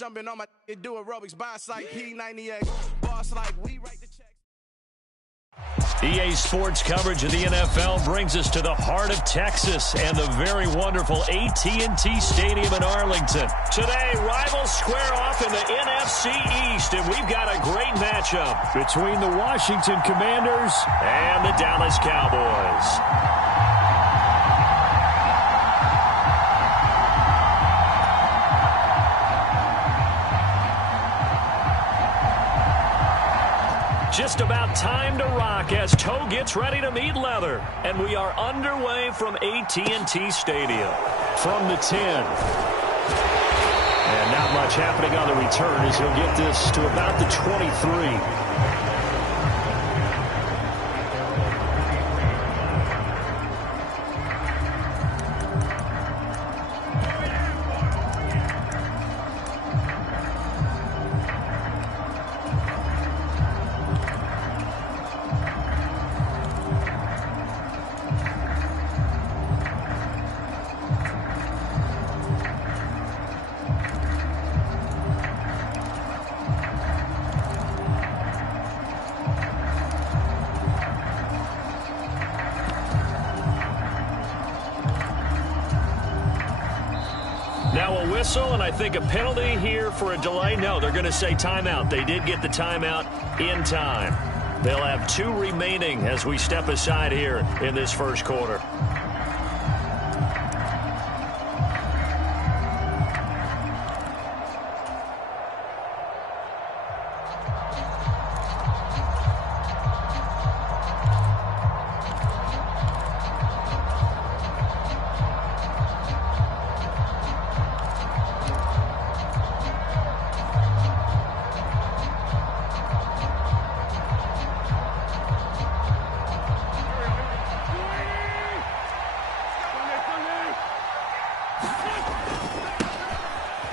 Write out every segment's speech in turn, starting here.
jumping on my do aerobics, bounce like P90X, boss like we write the checks. EA Sports coverage of the NFL brings us to the heart of Texas and the very wonderful AT&T Stadium in Arlington. Today, rivals square off in the NFC East, and we've got a great matchup between the Washington Commanders and the Dallas Cowboys. Just about time to rock as toe gets ready to meet leather. And we are underway from AT&T Stadium. From the 10. And not much happening on the return as he'll get this to about the 23. Now a whistle, and I think a penalty here for a delay. No, they're going to say timeout. They did get the timeout in time. They'll have 2 remaining as we step aside here in this first quarter.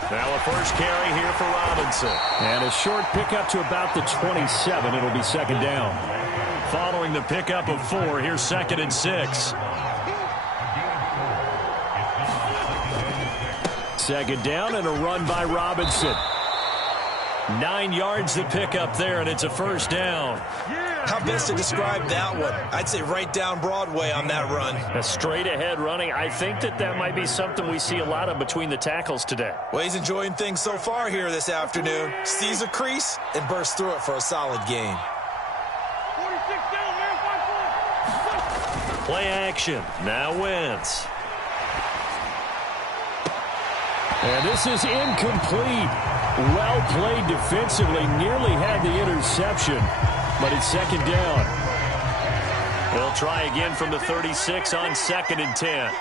Now a first carry here for Robinson. And a short pickup to about the 27. It'll be second down. Following the pickup of 4, here's 2nd and 6. Second down and a run by Robinson. 9 yards to pick up there, and it's a first down. How best to describe that one? I'd say right down Broadway on that run. A straight-ahead running. I think that might be something we see a lot of between the tackles today. Well, he's enjoying things so far here this afternoon. Sees a crease and bursts through it for a solid gain. Play action. Now Wentz. And this is incomplete. Well played defensively. Nearly had the interception. But it's second down. They'll try again from the 36 on 2nd and 10.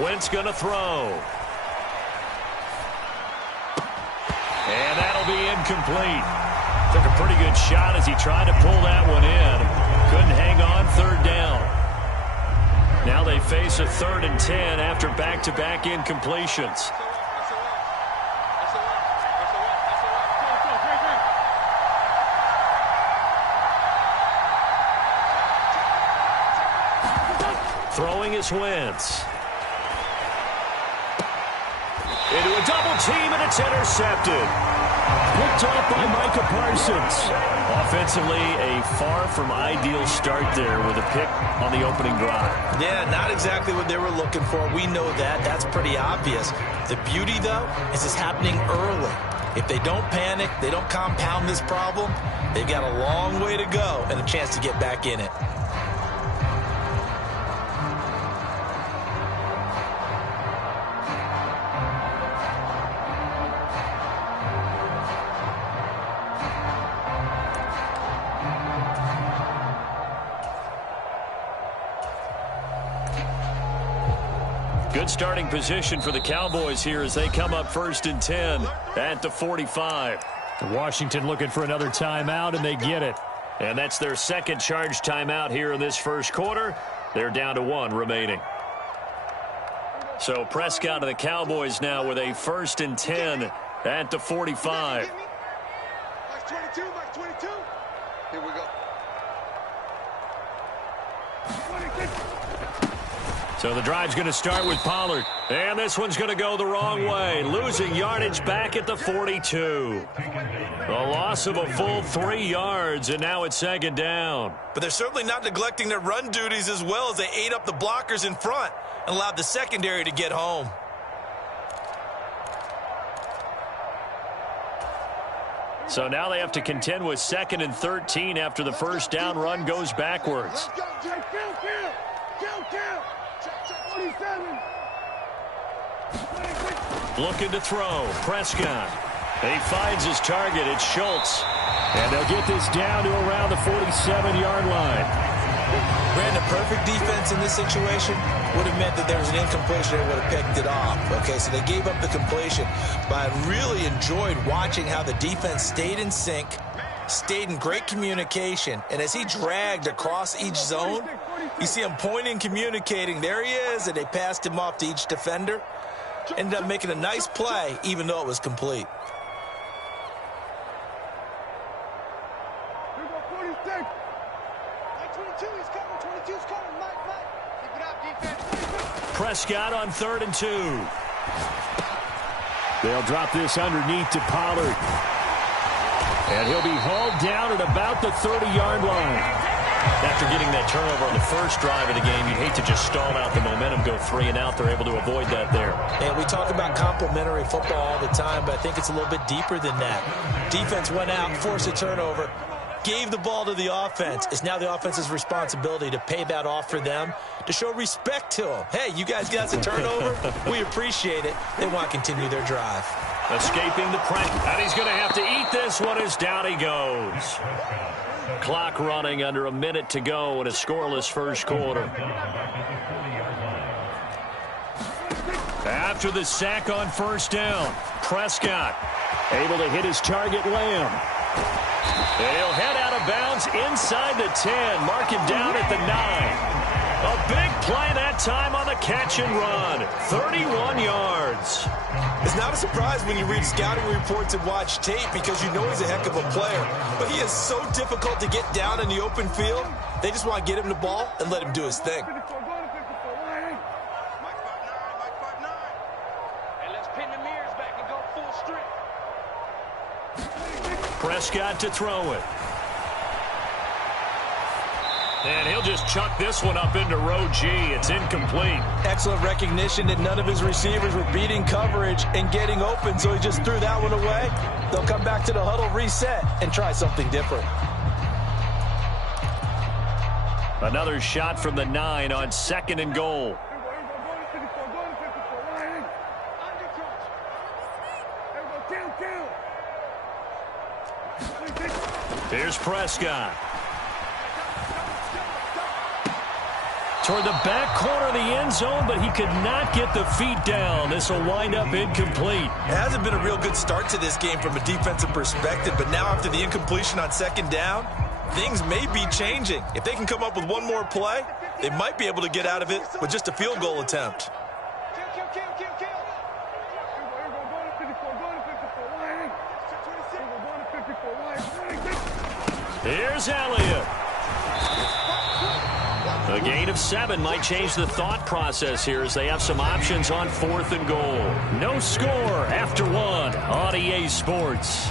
Wentz going to throw. And that'll be incomplete. Took a pretty good shot as he tried to pull that one in. Couldn't hang on, 3rd down. Now they face a 3rd and 10 after back-to-back incompletions. Throwing is Wentz. Into a double team, and it's intercepted. Picked off by Micah Parsons. Offensively, a far from ideal start there with a pick on the opening drive. Yeah, not exactly what they were looking for. We know that. That's pretty obvious. The beauty, though, is it's happening early. If they don't panic, they don't compound this problem, they've got a long way to go and a chance to get back in it. Good starting position for the Cowboys here as they come up 1st and 10 at the 45. Washington looking for another timeout, and they get it. And that's their second charge timeout here in this first quarter. They're down to 1 remaining. So Prescott and the Cowboys now with a 1st and 10 at the 45. Max 22, Max 22. Here we go. 26. So the drive's going to start with Pollard. And this one's going to go the wrong way. Losing yardage back at the 42. A loss of a full 3 yards, and now it's second down. But they're certainly not neglecting their run duties as well as they ate up the blockers in front and allowed the secondary to get home. So now they have to contend with 2nd and 13 after the first down run goes backwards. Looking to throw. Prescott. He finds his target. It's Schultz. And they'll get this down to around the 47-yard line. Brandon, perfect defense in this situation would have meant that there was an incompletion. They would have picked it off. Okay, so they gave up the completion. But I really enjoyed watching how the defense stayed in sync, stayed in great communication. And as he dragged across each zone, you see him pointing, communicating. There he is, and they passed him off to each defender. Ended up making a nice play, even though it was complete. Prescott on 3rd and 2. They'll drop this underneath to Pollard. And he'll be hauled down at about the 30-yard line. After getting that turnover on the first drive of the game, you'd hate to just stall out the momentum, go 3 and out. They're able to avoid that there. And we talk about complementary football all the time, but I think it's a little bit deeper than that. Defense went out, forced a turnover, gave the ball to the offense. It's now the offense's responsibility to pay that off for them, to show respect to them. Hey, you guys got a turnover? We appreciate it. They want to continue their drive. Escaping the pressure. And he's going to have to eat this one as down he goes. Clock running under a minute to go in a scoreless first quarter. After the sack on first down, Prescott able to hit his target, Lamb. And he'll head out of bounds inside the 10. Mark him down at the 9. A big play that time on the catch and run. 31 yards. It's not a surprise when you read scouting reports and watch tape because you know he's a heck of a player. But he is so difficult to get down in the open field. They just want to get him the ball and let him do his thing. Prescott to throw it. And he'll just chuck this one up into row G. It's incomplete. Excellent recognition that none of his receivers were beating coverage and getting open, so he just threw that one away. They'll come back to the huddle, reset, and try something different. Another shot from the 9 on 2nd and goal. Here's Prescott. Toward the back corner of the end zone, but he could not get the feet down. This will wind up incomplete. It hasn't been a real good start to this game from a defensive perspective, but now after the incompletion on 2nd down, things may be changing. If they can come up with one more play, they might be able to get out of it with just a field goal attempt. Here's Elliott. A gain of 7 might change the thought process here as they have some options on 4th and goal. No score after 1 on EA Sports.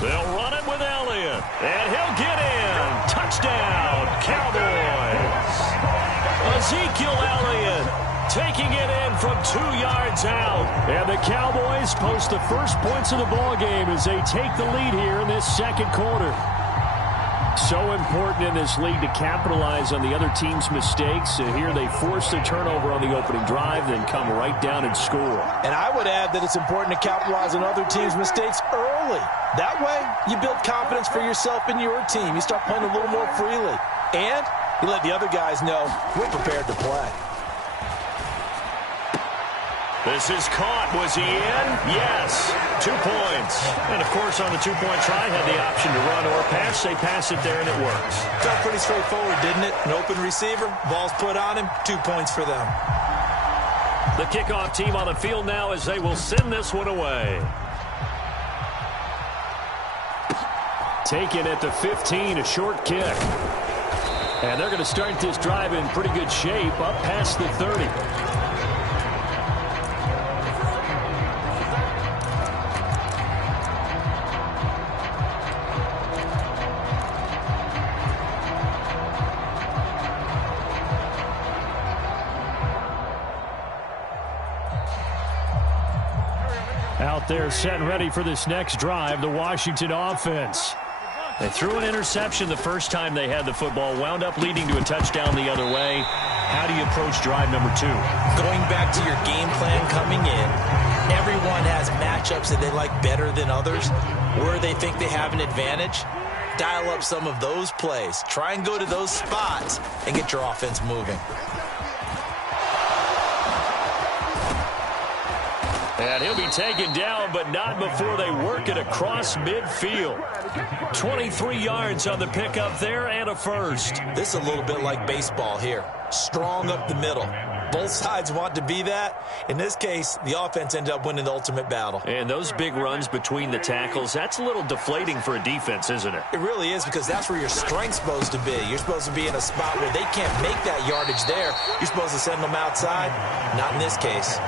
They'll run it with Elliott, and he'll get in. Touchdown, Cowboys. Ezekiel Elliott taking it in from 2 yards out. And the Cowboys post the first points of the ballgame as they take the lead here in this second quarter. So important in this league to capitalize on the other team's mistakes. And here they force the turnover on the opening drive, then come right down and score. And I would add that it's important to capitalize on other teams' mistakes early. That way, you build confidence for yourself and your team. You start playing a little more freely. And you let the other guys know we're prepared to play. This is caught. Was he in? Yes. 2 points. And, of course, on the two-point try, had the option to run or pass. They pass it there, and it works. Felt pretty straightforward, didn't it? An open receiver, ball's put on him, 2 points for them. The kickoff team on the field now as they will send this one away. Taken at the 15, a short kick. And they're going to start this drive in pretty good shape, up past the 30. Out there set and ready for this next drive, the Washington offense. They threw an interception the first time they had the football, wound up leading to a touchdown the other way. How do you approach drive number 2? Going back to your game plan coming in, everyone has matchups that they like better than others, where they think they have an advantage. Dial up some of those plays. Try and go to those spots and get your offense moving. And he'll be taken down, but not before they work it across midfield. 23 yards on the pickup there and a first. This is a little bit like baseball here. Strong up the middle. Both sides want to be that. In this case, the offense ended up winning the ultimate battle. And those big runs between the tackles, that's a little deflating for a defense, isn't it? It really is, because that's where your strength's supposed to be. You're supposed to be in a spot where they can't make that yardage there. You're supposed to send them outside. Not in this case.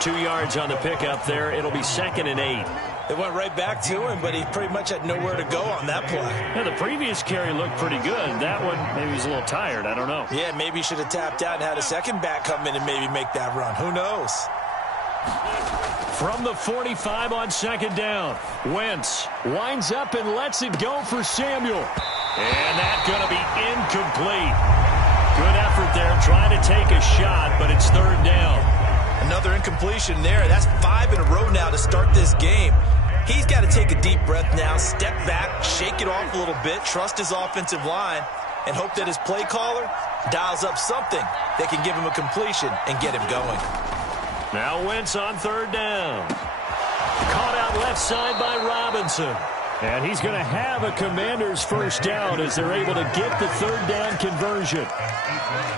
2 yards on the pickup there. It'll be 2nd and 8. They went right back to him, but he pretty much had nowhere to go on that play. Yeah, the previous carry looked pretty good. That one, maybe he's a little tired. I don't know. Yeah, maybe he should have tapped out and had a second back come in and maybe make that run. Who knows? From the 45 on 2nd down, Wentz winds up and lets it go for Samuel. And that's going to be incomplete. Good effort there, trying to take a shot, but it's 3rd down. Another incompletion there. That's 5 in a row now to start this game. He's got to take a deep breath now, step back, shake it off a little bit, trust his offensive line, and hope that his play caller dials up something that can give him a completion and get him going. Now Wentz on 3rd down. Caught out left side by Robinson. And he's going to have a Commander's first down as they're able to get the 3rd down conversion.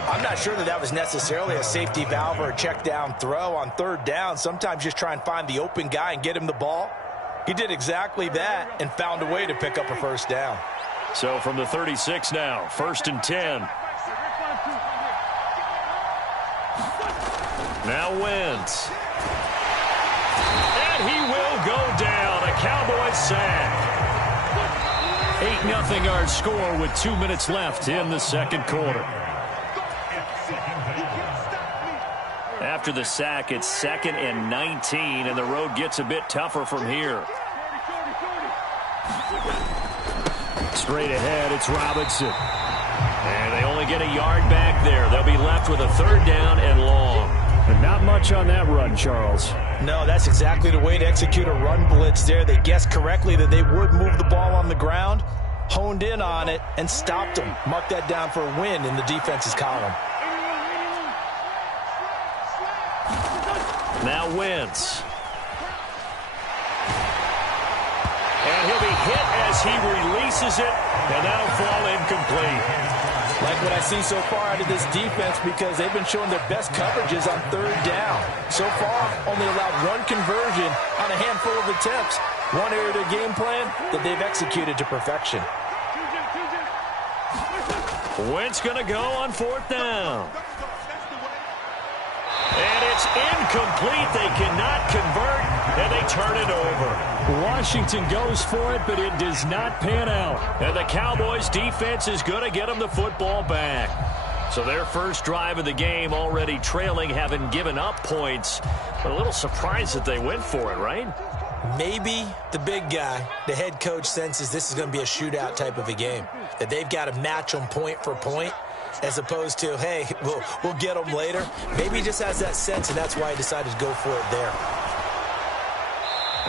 I'm not sure that was necessarily a safety valve or a check down throw on 3rd down. Sometimes just try and find the open guy and get him the ball. He did exactly that and found a way to pick up a first down. So from the 36 now, 1st and 10. Now Wentz. And he will go down. A Cowboys sack. 8-0 our score with 2 minutes left in the 2nd quarter. After the sack, it's 2nd and 19, and the road gets a bit tougher from here. Straight ahead, it's Robinson. And they only get a yard back there. They'll be left with a 3rd down and long. But not much on that run, Charles. No, that's exactly the way to execute a run blitz there. They guessed correctly that they would move the ball on the ground, honed in on it, and stopped them. Mark that down for a win in the defense's column. Now Wentz. And he'll be hit as he releases it, and that'll fall incomplete. Like what I see so far out of this defense, because they've been showing their best coverages on 3rd down. So far, only allowed 1 conversion on a handful of attempts. One area of their game plan that they've executed to perfection. Wentz going to go on 4th down. And it's incomplete. They cannot convert, and they turn it over. Washington goes for it, but it does not pan out. And the Cowboys defense is going to get them the football back. So their first drive of the game already trailing, having given up points. But a little surprised that they went for it, right? Maybe the big guy, the head coach, senses this is going to be a shootout type of a game. That they've got to match them point for point, as opposed to, hey, we'll get them later. Maybe he just has that sense, and that's why he decided to go for it there.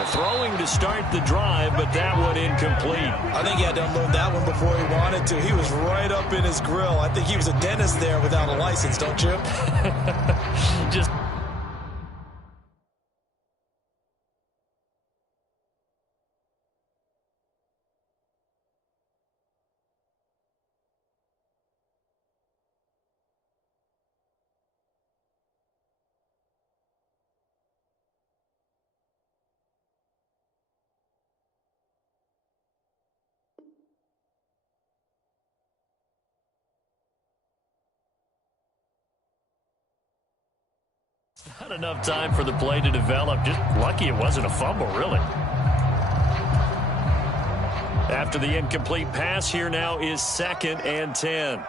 Throwing to start the drive, but that one incomplete. I think he had to unload that one before he wanted to. He was right up in his grill. I think he was a dentist there without a license, don't you? Just Not enough time for the play to develop. Just lucky it wasn't a fumble, really. After the incomplete pass, here now is 2nd and 10.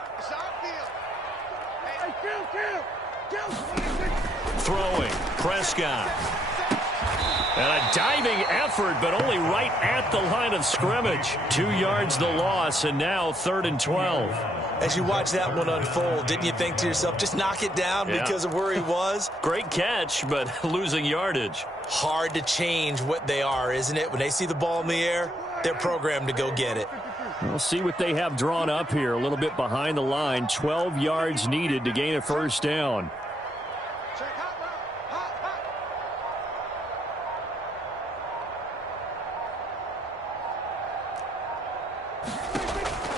Throwing, Prescott. And a diving effort, but only right at the line of scrimmage. 2 yards the loss, and now 3rd and 12. As you watch that one unfold, didn't you think to yourself, just knock it down because of where he was? Great catch, but losing yardage. Hard to change what they are, isn't it? When they see the ball in the air, they're programmed to go get it. We'll see what they have drawn up here. A little bit behind the line. 12 yards needed to gain a first down.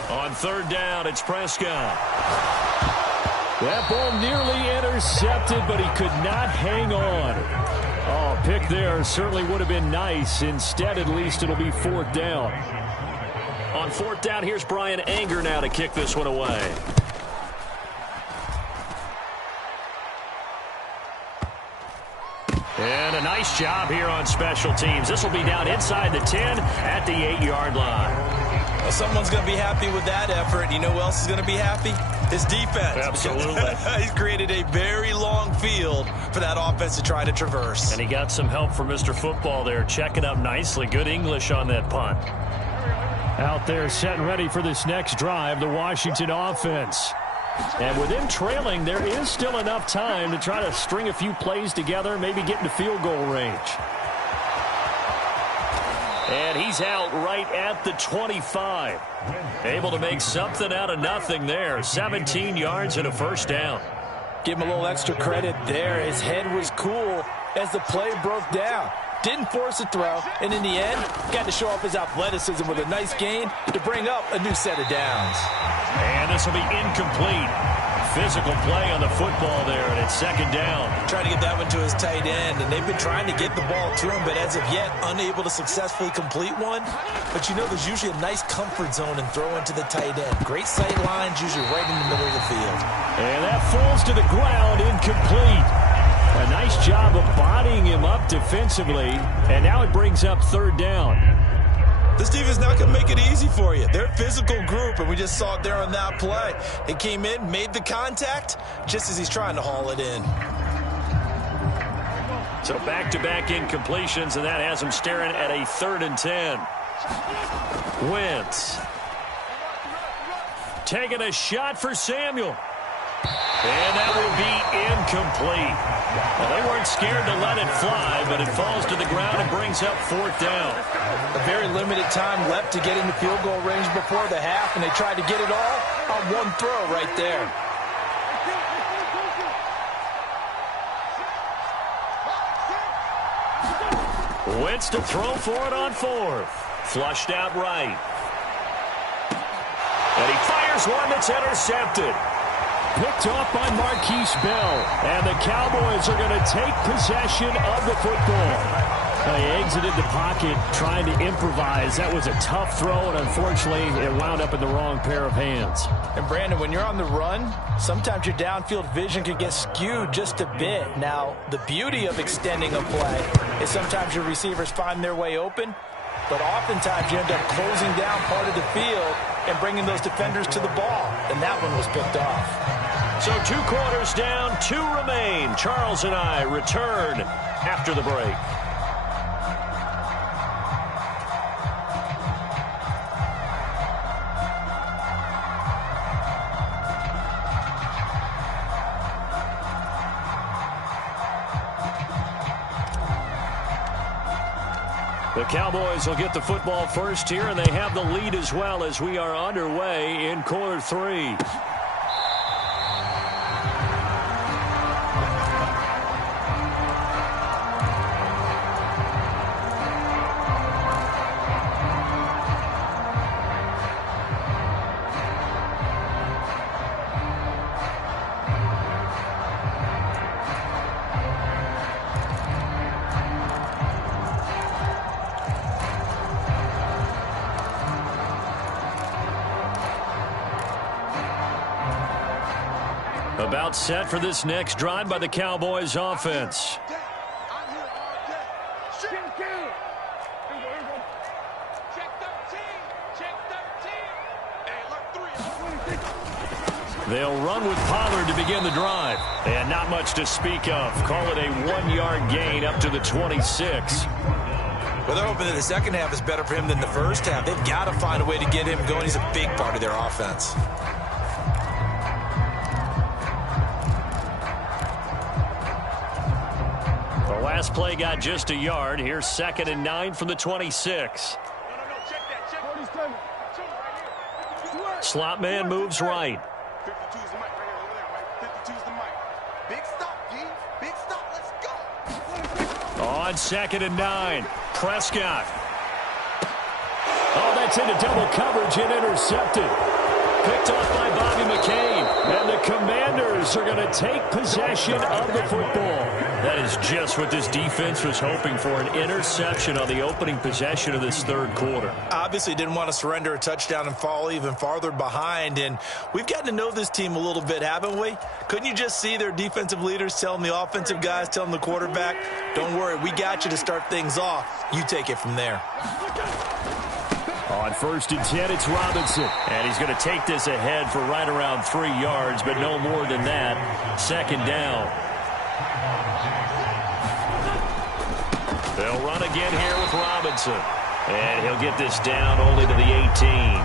On 3rd down, it's Prescott. That ball nearly intercepted, but he could not hang on. Oh, pick there certainly would have been nice. Instead, at least it'll be 4th down. On 4th down, here's Brian Anger now to kick this one away. And a nice job here on special teams. This will be down inside the 10 at the 8-yard line. Well, someone's going to be happy with that effort. You know who else is going to be happy? His defense. Absolutely. He's created a very long field for that offense to try to traverse. And he got some help from Mr. Football there, checking up nicely. Good English on that punt. Out there set and ready for this next drive, the Washington offense. And with him trailing, there is still enough time to try to string a few plays together, maybe get into field goal range. And he's out right at the 25. Able to make something out of nothing there. 17 yards and a first down. Give him a little extra credit there. His head was cool as the play broke down. Didn't force a throw, and in the end, got to show off his athleticism with a nice gain to bring up a new set of downs. And this will be incomplete. Physical play on the football there, and it's 2nd down. Trying to get that one to his tight end, and they've been trying to get the ball to him, but as of yet, unable to successfully complete one. But you know, there's usually a nice comfort zone and throw into the tight end. Great sight lines, usually right in the middle of the field. And that falls to the ground, incomplete. A nice job of bodying him up defensively, and now it brings up 3rd down. This defense not going to make it easy for you. They're a physical group, and we just saw it there on that play. They came in, made the contact, just as he's trying to haul it in. So back-to-back incompletions, and that has him staring at a 3rd and 10. Wentz. Taking a shot for Samuel. And that will be incomplete. Well, they weren't scared to let it fly, but it falls to the ground and brings up 4th down. A very limited time left to get into field goal range before the half, and they tried to get it all on one throw right there. Wentz to throw for it on 4th. Flushed out right. And he fires one that's intercepted. Picked off by Marquise Bell. And the Cowboys are going to take possession of the football. He exited the pocket trying to improvise. That was a tough throw, and unfortunately, it wound up in the wrong pair of hands. And, Brandon, when you're on the run, sometimes your downfield vision can get skewed just a bit. Now, the beauty of extending a play is sometimes your receivers find their way open, but oftentimes you end up closing down part of the field and bringing those defenders to the ball, and that one was picked off. So 2 quarters down, 2 remain. Charles and I return after the break. The Cowboys will get the football first here, and they have the lead as well as we are underway in quarter 3. About set for this next drive by the Cowboys offense. I'm here all day. Check 13. Check 13. Hey, look, 3. They'll run with Pollard to begin the drive. And not much to speak of. Call it a 1-yard gain up to the 26. Well, they're hoping that the second half is better for him than the first half. They've got to find a way to get him going. He's a big part of their offense. The last play got just a yard. Here's 2nd and 9 from the 26. No, check that. Check 47. Slot man moves right. 52 is the mic right here, over there, right? 52 is the mic. Big stop, G. Big stop. Let's go. On 2nd and 9. Prescott. Oh, that's into double coverage and intercepted. Picked off by Bobby McCain. And the Commanders are going to take possession of the football. That is just what this defense was hoping for, an interception on the opening possession of this third quarter. Obviously didn't want to surrender a touchdown and fall even farther behind. And we've gotten to know this team a little bit, haven't we? Couldn't you just see their defensive leaders telling the offensive guys, telling the quarterback, don't worry, we got you to start things off. You take it from there. On 1st and 10, it's Robinson. And he's going to take this ahead for right around 3 yards, but no more than that. 2nd down. They'll run again here with Robinson. And he'll get this down only to the 18.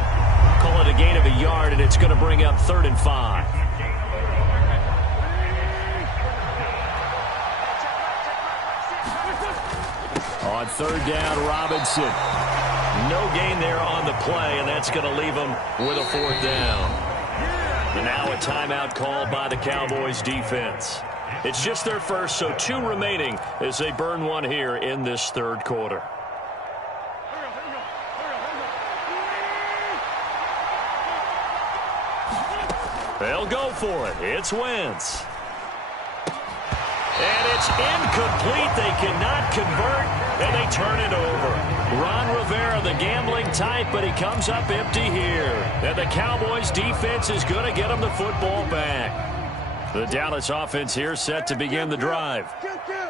Call it a gain of a yard, and it's going to bring up 3rd and 5. On 3rd down, Robinson. No gain there on the play, and that's going to leave them with a 4th down. And now a timeout called by the Cowboys defense. It's just their first, so 2 remaining as they burn one here in this third quarter. They'll go for it. It's Wentz. And it's incomplete. They cannot convert, and they turn it over. Ron Rivera, the gambling type, but he comes up empty here. And the Cowboys defense is going to get them the football back. The Dallas offense here set to begin the drive.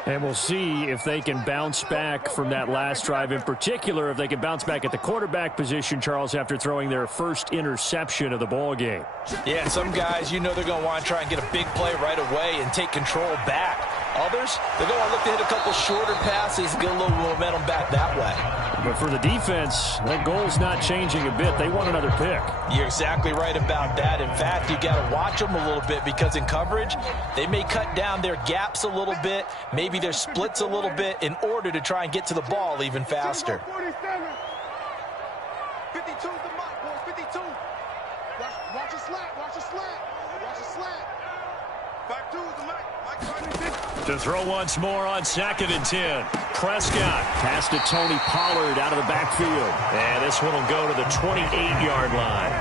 And we'll see if they can bounce back from that last drive. In particular, if they can bounce back at the quarterback position, Charles, after throwing their first interception of the ball game. Yeah, some guys, you know they're going to want to try and get a big play right away and take control back. Others, they're going to look to hit a couple shorter passes and get a little momentum back that way. But for the defense, that goal's not changing a bit. They want another pick. You're exactly right about that. In fact, you got to watch them a little bit because in coverage, they may cut down their gaps a little bit, maybe their splits a little bit in order to try and get to the ball even faster. 52 is the mic, boy. 52. Watch a slant. Watch a slant. Watch a slant. 52 is the mic. To throw once more on 2nd and 10. Prescott pass to Tony Pollard out of the backfield. And this one will go to the 28-yard line.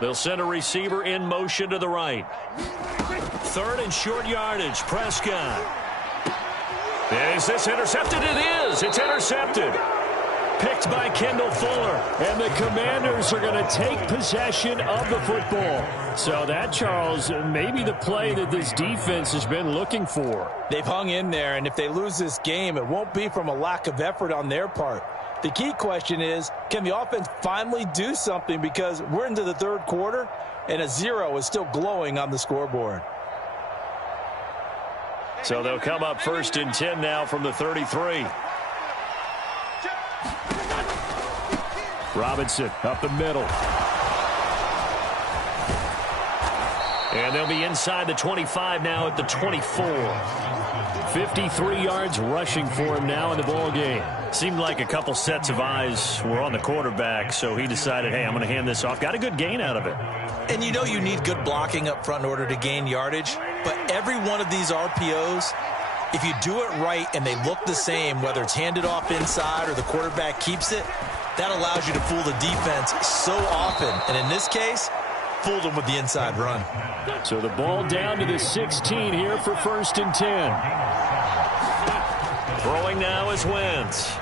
They'll send a receiver in motion to the right. 3rd and short yardage. Prescott. Is this intercepted? It is. It's intercepted. Picked by Kendall Fuller. And the Commanders are going to take possession of the football. So that, Charles, maybe the play that this defense has been looking for. They've hung in there, and if they lose this game, it won't be from a lack of effort on their part. The key question is, can the offense finally do something? Because we're into the third quarter, and a 0 is still glowing on the scoreboard. So they'll come up 1st and 10 now from the 33. Robinson up the middle. And they'll be inside the 25 now at the 24. 53 yards rushing for him now in the ball game. Seemed like a couple sets of eyes were on the quarterback, so he decided, hey, I'm going to hand this off. Got a good gain out of it. And you know you need good blocking up front in order to gain yardage, but every one of these RPOs, if you do it right and they look the same, whether it's handed off inside or the quarterback keeps it, that allows you to fool the defense so often. And in this case, fooled them with the inside run. So the ball down to the 16 here for 1st and 10. Throwing now is Wentz.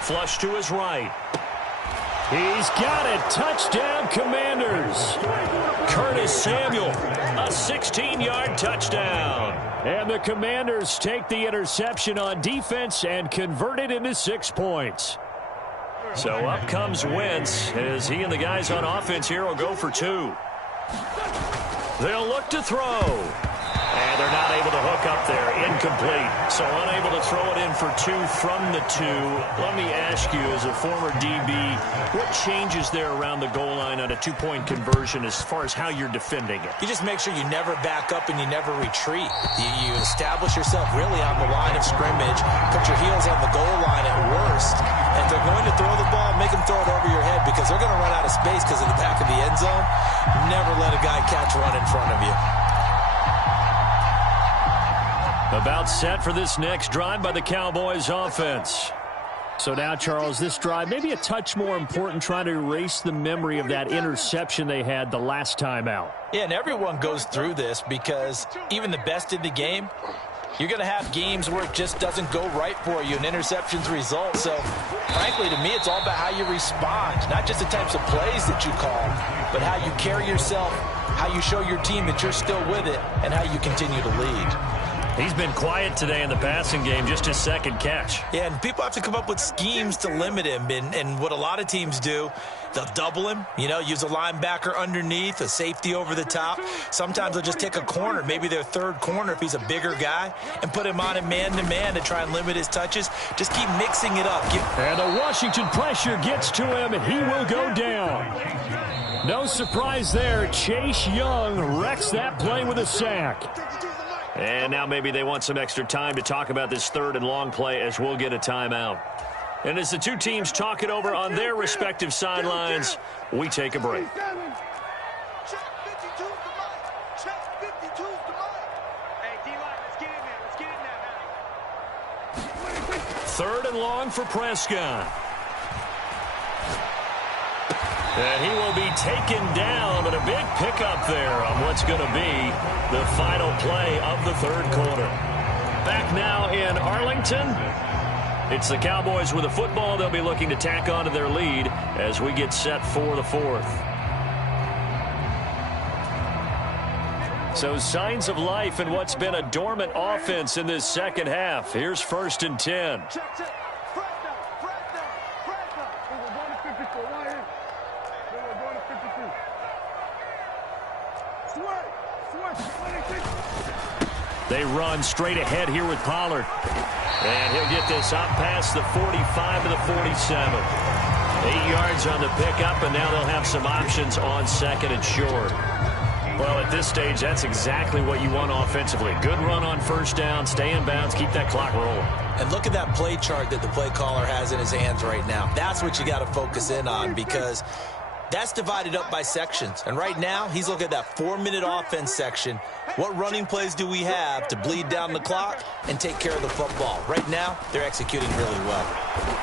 Flush to his right. He's got it. Touchdown, Commanders. Curtis Samuel, a 16-yard touchdown. And the Commanders take the interception on defense and convert it into 6 points. So up comes Wentz as he and the guys on offense here will go for 2. They'll look to throw. And they're not able to hook up there. Incomplete. So unable to throw it in for 2 from the 2. Let me ask you, as a former DB, what changes there around the goal line on a 2-point conversion as far as how you're defending it? You just make sure you never back up and you never retreat. You establish yourself really on the line of scrimmage, put your heels on the goal line at worst. And if they're going to throw the ball, make them throw it over your head because they're going to run out of space because of the back of the end zone. Never let a guy catch one in front of you. About set for this next drive by the Cowboys offense. So now, Charles, this drive maybe a touch more important, trying to erase the memory of that interception they had the last time out. Yeah, and everyone goes through this because even the best in the game, you're going to have games where it just doesn't go right for you and interceptions result. So, frankly, to me, it's all about how you respond, not just the types of plays that you call, but how you carry yourself, how you show your team that you're still with it, and how you continue to lead. He's been quiet today in the passing game, just his second catch. Yeah, and people have to come up with schemes to limit him. And what a lot of teams do, they'll double him, use a linebacker underneath, a safety over the top. Sometimes they'll just take a corner, maybe their third corner if he's a bigger guy, and put him on a man-to-man to try and limit his touches. Just keep mixing it up. And the Washington pressure gets to him, and he will go down. No surprise there. Chase Young wrecks that play with a sack. And now maybe they want some extra time to talk about this 3rd and long play as we'll get a timeout. And as the two teams talk it over on their respective sidelines, we take a break. Check 52's the mic. Check 52's the mic. Hey, D-line, let's get in there. Let's get in there now. 3rd and long for Prescott. And he will be taken down, but a big pickup there on what's going to be the final play of the 3rd quarter. Back now in Arlington. It's the Cowboys with the football. They'll be looking to tack on to their lead as we get set for the 4th. So signs of life in what's been a dormant offense in this second half. Here's 1st and 10. Check, check. Fresh down. We were going to 54. Right here. We were going to 52. Switch. They run straight ahead here with Pollard. And he'll get this up past the 45 to the 47. 8 yards on the pickup, and now they'll have some options on 2nd and short. Well, at this stage, that's exactly what you want offensively. Good run on 1st down, stay in bounds, keep that clock rolling. And look at that play chart that the play caller has in his hands right now. That's what you got to focus in on because that's divided up by sections. And right now, he's looking at that 4-minute offense section. What running plays do we have to bleed down the clock and take care of the football? Right now, they're executing really well.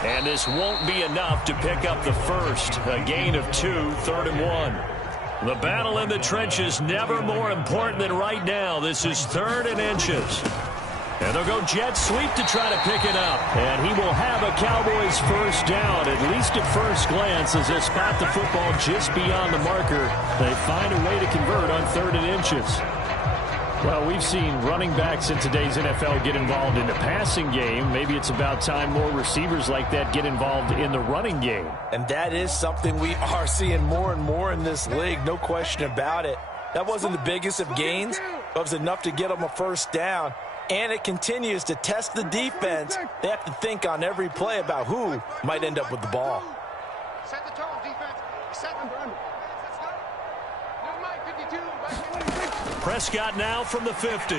And this won't be enough to pick up the first. A gain of 2, 3rd and 1. The battle in the trenches never more important than right now. This is 3rd and inches. And they'll go jet sweep to try to pick it up. And he will have a Cowboys 1st down, at least at first glance, as they spot the football just beyond the marker. They find a way to convert on 3rd and inches. Well, we've seen running backs in today's NFL get involved in the passing game. Maybe it's about time more receivers like that get involved in the running game. And that is something we are seeing more and more in this league, no question about it. That wasn't the biggest of gains, but it was enough to get them a 1st down. And it continues to test the defense. They have to think on every play about who might end up with the ball. Set the tone, defense. Set the run. Let's go. New mic, 52. Prescott now from the 50.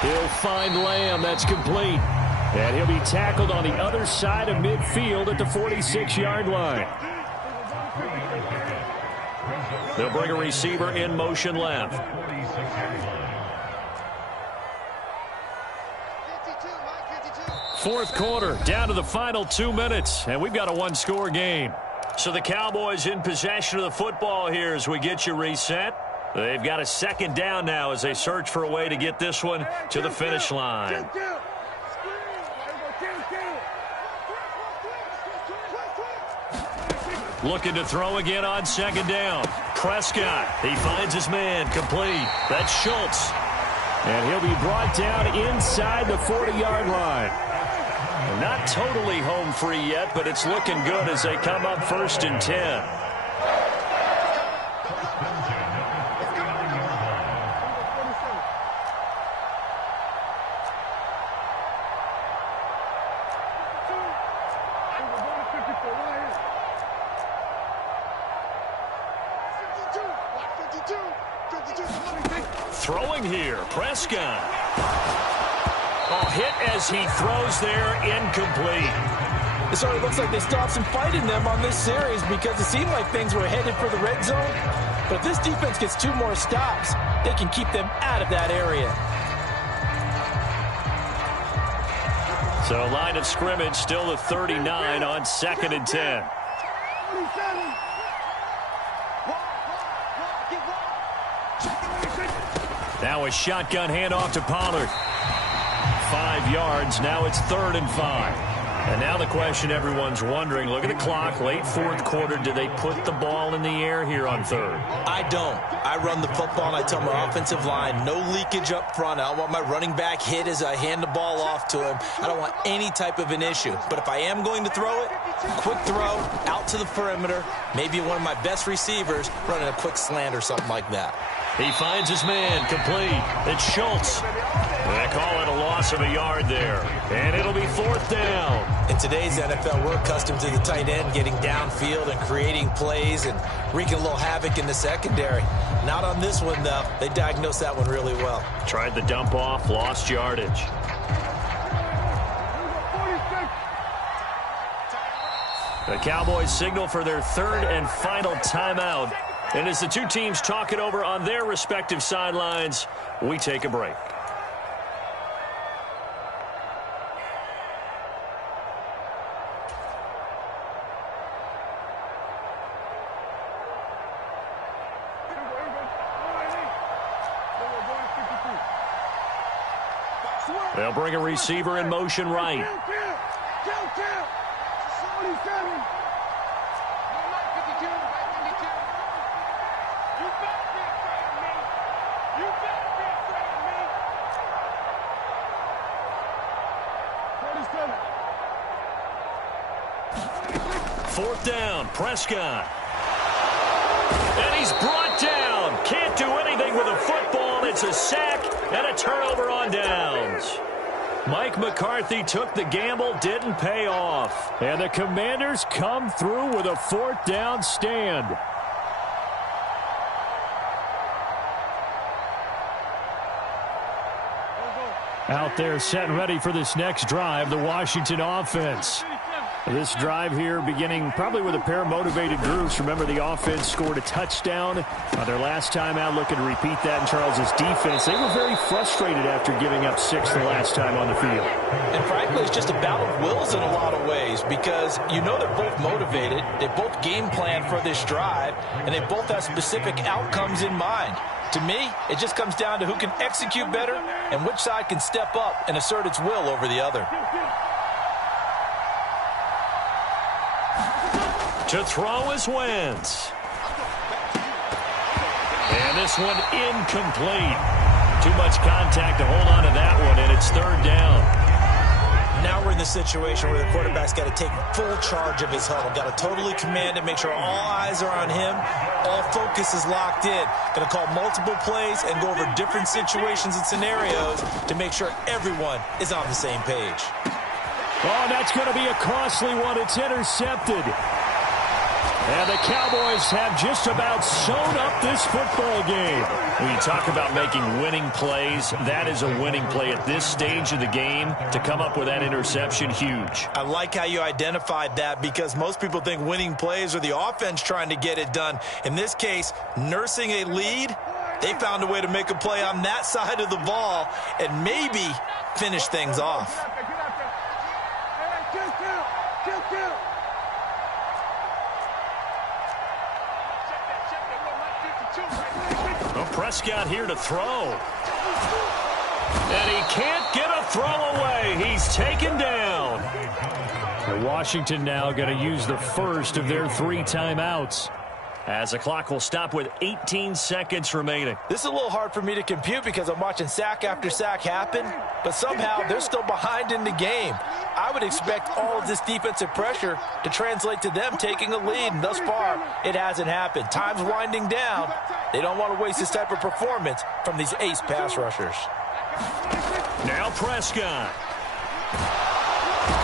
He'll find Lamb. That's complete. And he'll be tackled on the other side of midfield at the 46-yard line. They'll bring a receiver in motion left. 4th quarter, down to the final 2 minutes, and we've got a 1-score game. So the Cowboys in possession of the football here as we get you reset. They've got a second down now as they search for a way to get this one to the finish line. Looking to throw again on second down. Prescott, he finds his man, complete. That's Schultz. And he'll be brought down inside the 40-yard line. Not totally home free yet, but it's looking good as they come up 1st and 10. Throwing here, Prescott. Oh, hit as he throws there, incomplete. It sort of looks like they stopped some fight in them on this series because it seemed like things were headed for the red zone. But if this defense gets 2 more stops, they can keep them out of that area. So line of scrimmage still the 39 on 2nd and 10. Now a shotgun handoff to Pollard. 5 yards. Now it's 3rd and 5. And now the question everyone's wondering, look at the clock, late 4th quarter, do they put the ball in the air here on 3rd? I don't. I run the football and I tell my offensive line, no leakage up front. I don't want my running back hit as I hand the ball off to him. I don't want any type of an issue. But if I am going to throw it, quick throw, out to the perimeter, maybe one of my best receivers running a quick slant or something like that. He finds his man, complete. It's Schultz. They call it a loss of a yard there. And it'll be 4th down. In today's NFL, we're accustomed to the tight end getting downfield and creating plays and wreaking a little havoc in the secondary. Not on this one, though. They diagnosed that one really well. Tried the dump off, lost yardage. The Cowboys signal for their 3rd and final timeout. And as the two teams talk it over on their respective sidelines, we take a break. They'll bring a receiver in motion right. Fourth down, Prescott. And he's brought down. Can't do anything with a football. It's a sack and a turnover on downs. Mike McCarthy took the gamble, didn't pay off. And the Commanders come through with a 4th down stand. Out there set and ready for this next drive, the Washington offense. This drive here beginning probably with a pair of motivated groups. Remember, the offense scored a touchdown on their last time out, looking to repeat that in Charles's defense. They were very frustrated after giving up 6 the last time on the field. And frankly, it's just a battle of wills in a lot of ways because you know they're both motivated. They both game plan for this drive, and they both have specific outcomes in mind. To me, it just comes down to who can execute better and which side can step up and assert its will over the other. To throw is Wentz. And this one incomplete. Too much contact to hold on to that one, and it's 3rd down. Now we're in the situation where the quarterback's got to take full charge of his huddle. Got to totally command it, make sure all eyes are on him. All focus is locked in. Going to call multiple plays and go over different situations and scenarios to make sure everyone is on the same page. Oh, that's going to be a costly one. It's intercepted. And the Cowboys have just about sewn up this football game. When you talk about making winning plays, that is a winning play at this stage of the game. To come up with that interception, huge. I like how you identified that because most people think winning plays are the offense trying to get it done. In this case, nursing a lead, they found a way to make a play on that side of the ball and maybe finish things off. Well, Prescott here to throw. And he can't get a throw away. He's taken down. Washington now going to use the first of their 3 timeouts, as the clock will stop with 18 seconds remaining. This is a little hard for me to compute because I'm watching sack after sack happen, but somehow they're still behind in the game. I would expect all of this defensive pressure to translate to them taking a lead, and thus far, it hasn't happened. Time's winding down. They don't want to waste this type of performance from these ace pass rushers. Now Prescott.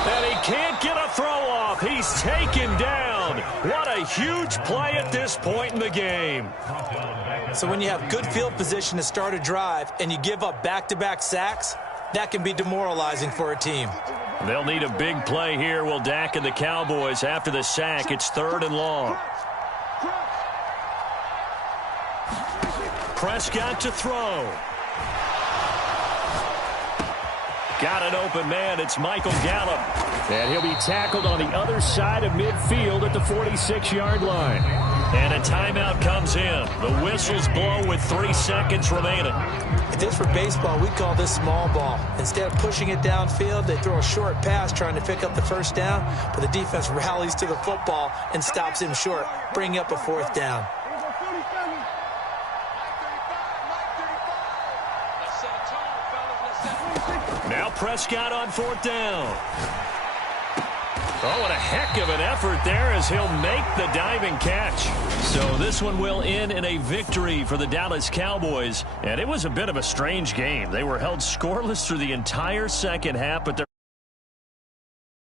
And he can't get a throw off. He's taken down. What a huge play at this point in the game. So when you have good field position to start a drive and you give up back-to-back sacks, that can be demoralizing for a team. They'll need a big play here, will Dak and the Cowboys. After the sack, it's 3rd and long. Prescott to throw. Got an open man. It's Michael Gallup. And he'll be tackled on the other side of midfield at the 46-yard line. And a timeout comes in. The whistles blow with 3 seconds remaining. If this were baseball, we call this small ball. Instead of pushing it downfield, they throw a short pass trying to pick up the 1st down, but the defense rallies to the football and stops him short, bringing up a 4th down. Now Prescott on 4th down. Oh, and a heck of an effort there as he'll make the diving catch. So this one will end in a victory for the Dallas Cowboys. And it was a bit of a strange game. They were held scoreless through the entire second half, but they're